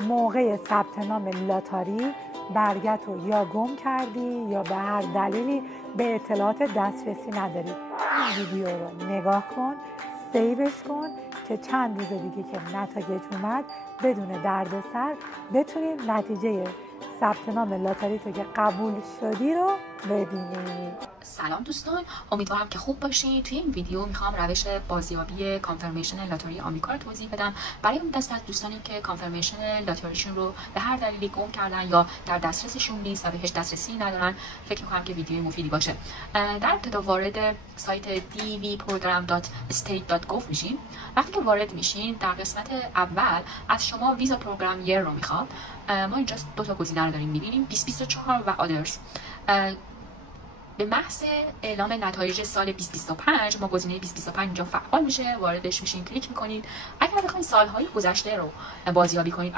موقع ثبت نام لاتاری برگتو یا گم کردی یا به هر دلیلی به اطلاعات دسترسی نداری. این ویدیو رو نگاه کن، سیوش کن که چند روز دیگه که نتایج اومد بدون دردسر بتونیم نتیجه ثبت نام لاتاری تو که قبول شدی رو ببینی. سلام دوستان، امیدوارم که خوب باشین. توی این ویدیو میخوام روش بازیابی کانفرمیشن لاتاری آمریکا رو توضیح بدم برای اون دسته از دوستانی که کانفرمیشن لاتاریشون رو به هر دلیلی گم کردن یا در دسترسشون نیست و بهش دسترسی ندارن. فکر میکنم که ویدیو مفیدی باشه. در ابتدا وارد سایت dvprogram.state.gov میشین. وقتی که وارد میشین در قسمت اول از شما ویزا پروگرام یر رو میخواد. ما اینجا دو تا گزینه رو داریم میبینیم، 2024 و آدرز. به محض اعلام نتایج سال 2025 ما گزینه 2025 اینجا فعال میشه، واردش میشین، کلیک میکنید. اگر بخواید سالهای گذشته رو بازیابی کنید